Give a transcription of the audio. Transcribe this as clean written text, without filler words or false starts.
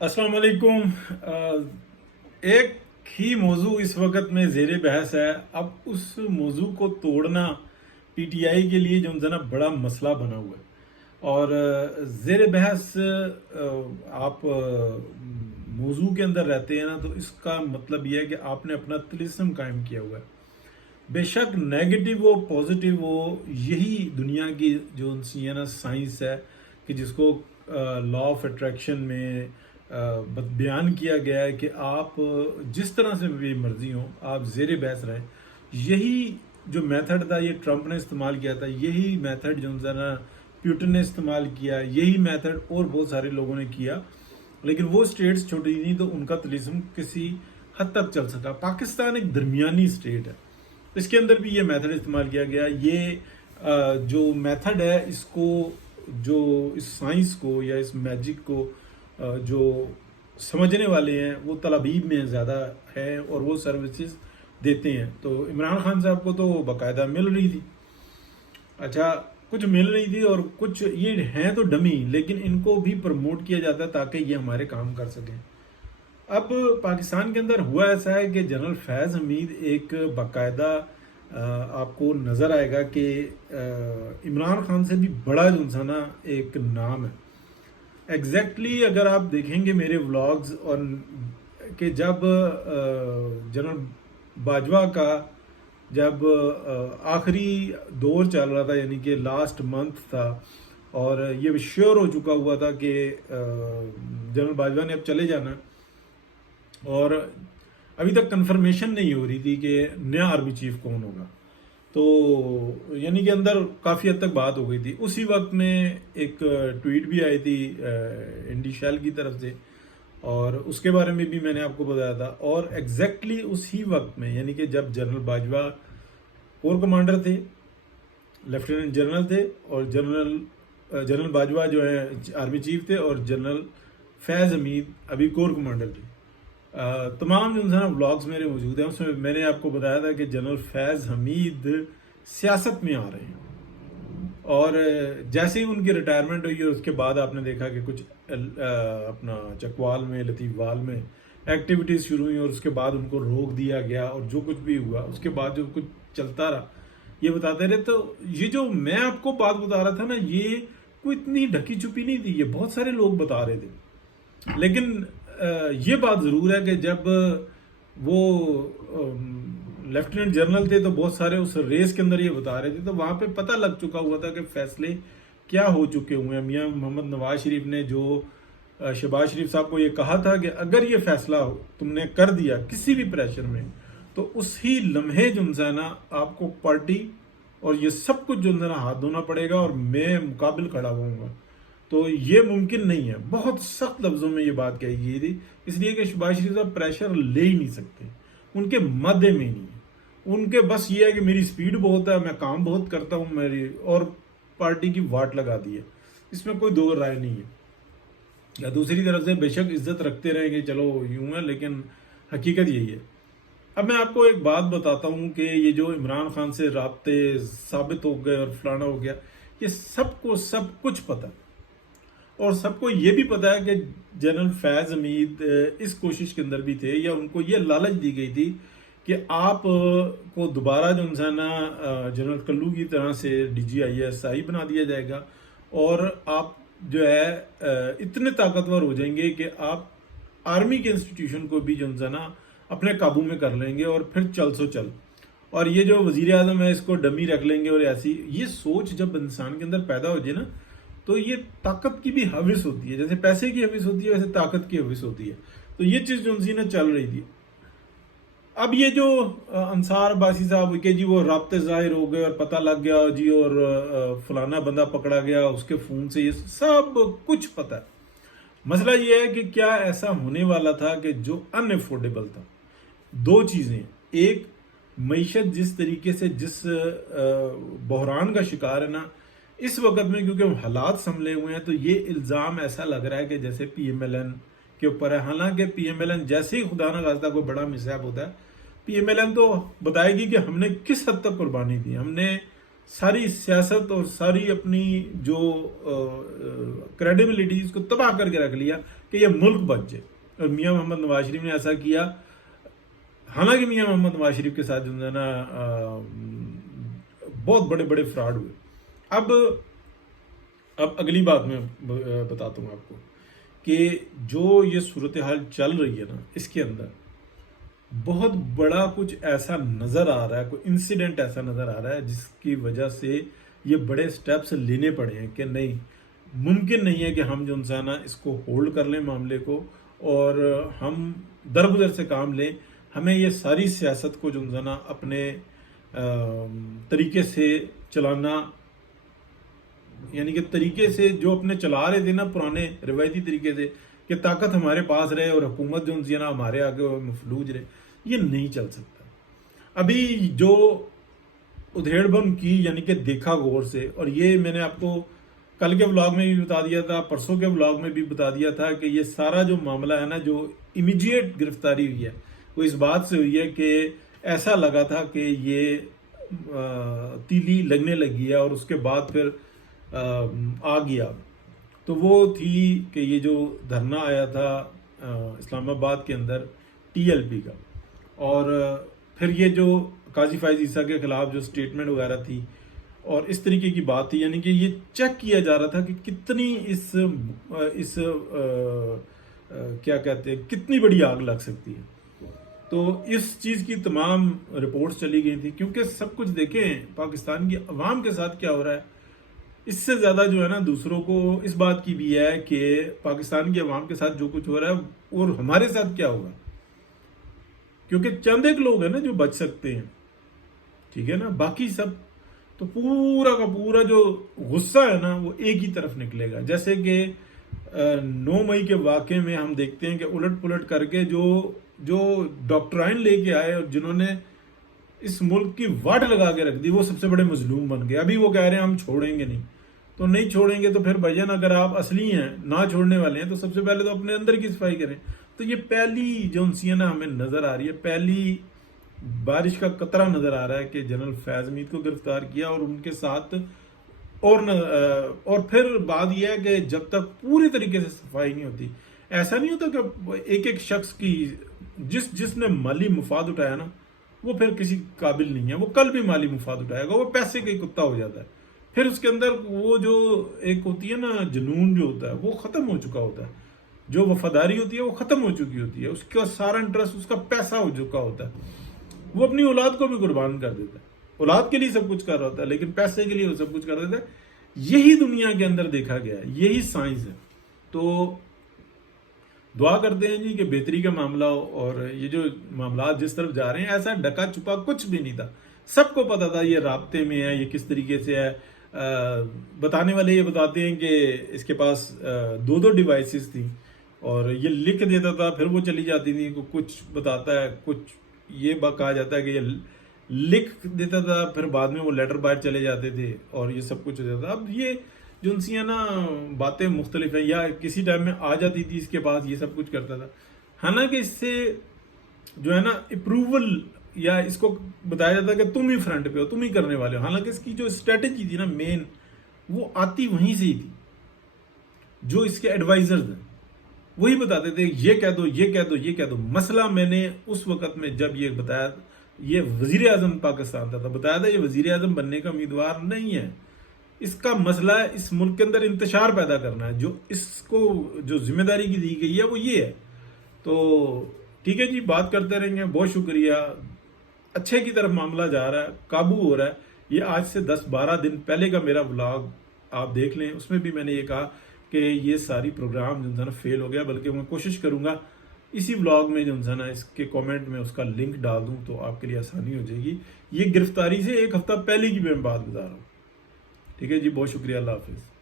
अस्सलाम वालेकुम। एक ही मौजू इस वक्त में ज़ेर बहस है। अब उस मौजू को तोड़ना पीटीआई के लिए जो है ना बड़ा मसला बना हुआ है। और ज़ेर बहस आप मौजू के अंदर रहते हैं ना, तो इसका मतलब यह है कि आपने अपना तिलिस्म कायम किया हुआ है। बेशक नेगेटिव हो पॉजिटिव हो, यही दुनिया की जो है ना साइंस है कि जिसको लॉ ऑफ अट्रैक्शन में बयान किया गया है कि आप जिस तरह से भी मर्जी हो आप ज़ेर बहस रहें। यही जो मेथड था ये ट्रंप ने इस्तेमाल किया था, यही मेथड जो है ना प्यूटन ने इस्तेमाल किया, यही मेथड और बहुत सारे लोगों ने किया। लेकिन वो स्टेट्स छोटी नहीं तो उनका तलिस्म किसी हद तक चल सका। पाकिस्तान एक दरमियानी स्टेट है, इसके अंदर भी ये मेथड इस्तेमाल किया गया। ये जो मेथड है इसको, जो इस साइंस को या इस मैजिक को जो समझने वाले हैं वो तलाबीब में ज़्यादा है और वो सर्विसेज देते हैं। तो इमरान खान साहब को तो बाकायदा मिल रही थी। अच्छा, कुछ मिल रही थी और कुछ ये हैं तो डमी, लेकिन इनको भी प्रमोट किया जाता है ताकि ये हमारे काम कर सकें। अब पाकिस्तान के अंदर हुआ ऐसा है कि जनरल फैज़ हमीद एक बाकायदा आपको नज़र आएगा कि इमरान खान से भी बड़ा जो सा ना एक नाम है। एग्जैक्टली अगर आप देखेंगे मेरे व्लॉग्स और कि जब जनरल बाजवा का जब आखिरी दौर चल रहा था, यानी कि लास्ट मंथ था, और ये श्योर हो चुका हुआ था कि जनरल बाजवा ने अब चले जाना, और अभी तक कंफर्मेशन नहीं हो रही थी कि नया आर्मी चीफ कौन होगा। तो यानी कि अंदर काफ़ी हद तक बात हो गई थी। उसी वक्त में एक ट्वीट भी आई थी इंडी शैल की तरफ से, और उसके बारे में भी मैंने आपको बताया था। और एग्जैक्टली उसी वक्त में, यानी कि जब जनरल बाजवा कोर कमांडर थे, लेफ्टिनेंट जनरल थे, और जनरल बाजवा जो है आर्मी चीफ थे, और जनरल फैज़ हमीद अभी कोर कमांडर थे। तमाम जो है ना व्लॉग्स मेरे मौजूद हैं, उसमें मैंने आपको बताया था कि जनरल फैज़ हमीद सियासत में आ रहे हैं। और जैसे ही उनकी रिटायरमेंट हुई और उसके बाद आपने देखा कि कुछ अपना चकवाल में, लतीफ़वाल में एक्टिविटीज़ शुरू हुई, और उसके बाद उनको रोक दिया गया, और जो कुछ भी हुआ उसके बाद जो कुछ चलता रहा ये बताते रहे। तो ये जो मैं आपको बात बता रहा था ना, ये कोई इतनी ढकी छुपी नहीं थी, ये बहुत सारे लोग बता रहे थे। लेकिन ये बात ज़रूर है कि जब वो लेफ्टिनेंट जनरल थे तो बहुत सारे उस रेस के अंदर ये बता रहे थे, तो वहाँ पे पता लग चुका हुआ था कि फैसले क्या हो चुके हुए हैं। मियाँ मोहम्मद नवाज शरीफ ने जो शहबाज शरीफ साहब को ये कहा था कि अगर ये फैसला तुमने कर दिया किसी भी प्रेशर में, तो उसी लम्हे जो है ना आपको पार्टी और ये सब कुछ जो है ना हाथ धोना पड़ेगा, और मैं मुकाबिल खड़ा होऊंगा। तो ये मुमकिन नहीं है। बहुत सख्त लफ्जों में ये बात कही गई थी, इसलिए कि शहबाज शरीफ साहब प्रेशर ले ही नहीं सकते, उनके मद्दे में नहीं है। उनके बस ये है कि मेरी स्पीड बहुत है, मैं काम बहुत करता हूँ मेरी, और पार्टी की वाट लगा दी है, इसमें कोई दो राय नहीं है। या दूसरी तरफ से बेशक इज्जत रखते रहे कि चलो यूं है, लेकिन हकीकत यही है। अब मैं आपको एक बात बताता हूँ कि ये जो इमरान खान से राब्ते साबित हो गए और फलाना हो गया, ये सबको सब कुछ पता है। और सबको ये भी पता है कि जनरल फैज़ हमीद इस कोशिश के अंदर भी थे, या उनको ये लालच दी गई थी कि आप को दोबारा जो है ना जनरल कल्लू की तरह से DGISI बना दिया जाएगा, और आप जो है इतने ताकतवर हो जाएंगे कि आप आर्मी के इंस्टीट्यूशन को भी जो है ना अपने काबू में कर लेंगे, और फिर चल सो चल। और ये जो वजीर आजम है इसको डमी रख लेंगे। और ऐसी ये सोच जब इंसान के अंदर पैदा हो जाए ना, तो ये ताकत की भी हविस होती है, जैसे पैसे की हविस होती है वैसे ताकत की हविस होती है। तो ये चीज़ जो उनसी ने चल रही थी। अब ये जो अंसार अब्बासी साहब के जी वो राब्ते जाहिर हो गए और पता लग गया जी, और फलाना बंदा पकड़ा गया उसके फ़ोन से, ये सब कुछ पता है। मसला ये है कि क्या ऐसा होने वाला था कि जो अनएफोर्डेबल था। दो चीज़ें, एक मईशत जिस तरीके से जिस बहरान का शिकार है ना इस वक्त में, क्योंकि हालात संभले हुए हैं, तो ये इल्ज़ाम ऐसा लग रहा है कि जैसे PMLN के ऊपर है। हालांकि PMLN जैसे ही खुदा न खास्ता कोई बड़ा मिसहैप होता है, PMLN तो बताएगी कि हमने किस हद तक कुर्बानी दी, हमने सारी सियासत और सारी अपनी जो क्रेडिबिलिटी इसको तबाह करके रख लिया कि ये मुल्क बच जाए। और मियाँ मोहम्मद नवाज शरीफ ने ऐसा किया, हालांकि मियाँ मोहम्मद नवाज शरीफ के साथ जो है ना बहुत बड़े बड़े फ्रॉड हुए। अब अगली बात मैं बताता हूँ आपको कि जो ये सूरत हाल चल रही है ना, इसके अंदर बहुत बड़ा कुछ ऐसा नज़र आ रहा है, कोई इंसिडेंट ऐसा नज़र आ रहा है जिसकी वजह से ये बड़े स्टेप्स लेने पड़े हैं कि नहीं, मुमकिन नहीं है कि हम जो है ना इसको होल्ड कर लें मामले को और हम दरगुजर से काम लें। हमें ये सारी सियासत को जो है ना अपने तरीके से चलाना, यानी कि तरीके से जो अपने चला रहे थे ना पुराने रिवायती तरीके से कि ताकत हमारे पास रहे और हुकूमत जो है ना हमारे आगे मफलूज रहे, ये नहीं चल सकता। अभी जो उधेड़बम की, यानी कि देखा गौर से, और ये मैंने आपको कल के व्लॉग में भी बता दिया था, परसों के व्लॉग में भी बता दिया था कि ये सारा जो मामला है ना, जो इमीडिएट गिरफ्तारी हुई है वो इस बात से हुई है कि ऐसा लगा था कि ये तीली लगने लगी है और उसके बाद फिर आ गया। तो वो थी कि ये जो धरना आया था इस्लामाबाद के अंदर TLP का, और फिर ये जो काजी फायज ईसा के खिलाफ जो स्टेटमेंट वगैरह थी और इस तरीके की बात थी, यानी कि ये चेक किया जा रहा था कि कितनी क्या कहते हैं, कितनी बड़ी आग लग सकती है। तो इस चीज़ की तमाम रिपोर्ट्स चली गई थी, क्योंकि सब कुछ देखें पाकिस्तान की अवाम के साथ क्या हो रहा है, इससे ज़्यादा जो है ना दूसरों को इस बात की भी है कि पाकिस्तान की अवाम के साथ जो कुछ हो रहा है और हमारे साथ क्या होगा, क्योंकि चंद एक लोग हैं ना जो बच सकते हैं, ठीक है ना, बाकी सब तो पूरा का पूरा जो गुस्सा है ना वो एक ही तरफ निकलेगा। जैसे कि 9 मई के वाक़े में हम देखते हैं कि उलट पुलट करके जो डॉक्टराइन लेके आए और जिन्होंने इस मुल्क की वाट लगा के रख दी, वो सबसे बड़े मजलूम बन गए। अभी वो कह रहे हैं हम छोड़ेंगे नहीं, तो नहीं छोड़ेंगे तो फिर भैया अगर आप असली हैं, ना छोड़ने वाले हैं, तो सबसे पहले तो अपने अंदर की सफाई करें। तो ये पहली जो ना हमें नजर आ रही है, पहली बारिश का कतरा नजर आ रहा है कि जनरल फैज मीर को गिरफ्तार किया और उनके साथ और फिर बात यह है कि जब तक पूरी तरीके से सफाई नहीं होती, ऐसा नहीं होता कि एक एक शख्स की जिसने माली मुफाद उठाया ना वो फिर किसी काबिल नहीं है, वो कल भी माली मुफाद उठाएगा, वो पैसे का ही कुत्ता हो जाता है। फिर उसके अंदर वो जो एक होती है ना जुनून जो होता है वो खत्म हो चुका होता है, जो वफादारी होती है वो खत्म हो चुकी होती है, उसका सारा इंटरेस्ट उसका पैसा हो चुका होता है। वो अपनी औलाद को भी कुर्बान कर देता है, औलाद के लिए सब कुछ कर रहा होता है, लेकिन पैसे के लिए वो सब कुछ कर देता है। यही दुनिया के अंदर देखा गया है, यही साइंस है। तो दुआ करते हैं जी कि बेहतरी का मामला हो, और ये जो मामला जिस तरफ जा रहे हैं ऐसा ढका छुपा कुछ भी नहीं था, सबको पता था ये राब्ते में है, ये किस तरीके से है। बताने वाले ये बताते हैं कि इसके पास 2-2 डिवाइसेस थी और ये लिख देता था, फिर वो चली जाती थी, कुछ बताता है, कुछ ये कहा जाता है कि ये लिख देता था, फिर बाद में वो लेटर बाहर चले जाते थे और ये सब कुछ हो जाता था। अब ये जो उनसी है ना बातें मुख्तलिफ हैं, या किसी टाइम में आ जाती थी इसके पास, ये सब कुछ करता था। हालांकि इससे जो है ना अप्रूवल या इसको बताया जाता है कि तुम ही फ्रंट पे हो, तुम ही करने वाले हो, हालांकि इसकी जो स्ट्रेटेजी थी ना मेन, वो आती वहीं से ही थी। जो इसके एडवाइजर्स हैं वही बताते थे ये कह दो, ये कह दो, ये कह दो। मसला मैंने उस वक्त में जब ये बताया, ये वजीर आजम पाकिस्तान था, बताया था ये वजीर आजम बनने का उम्मीदवार नहीं है, इसका मसला है इस मुल्क के अंदर इंतशार पैदा करना है, जो इसको जो जिम्मेदारी की दी गई है वो ये है। तो ठीक है जी, बात करते रहेंगे, बहुत शुक्रिया। अच्छे की तरफ मामला जा रहा है, काबू हो रहा है। ये आज से 10-12 दिन पहले का मेरा व्लॉग आप देख लें, उसमें भी मैंने ये कहा कि ये सारी प्रोग्राम जो है ना फेल हो गया, बल्कि मैं कोशिश करूंगा इसी व्लॉग में जो है ना इसके कमेंट में उसका लिंक डाल दूं तो आपके लिए आसानी हो जाएगी। ये गिरफ्तारी से 1 हफ्ता पहले की मैं बात बता रहा हूँ। ठीक है जी, बहुत शुक्रिया, अल्लाह हाफिज़।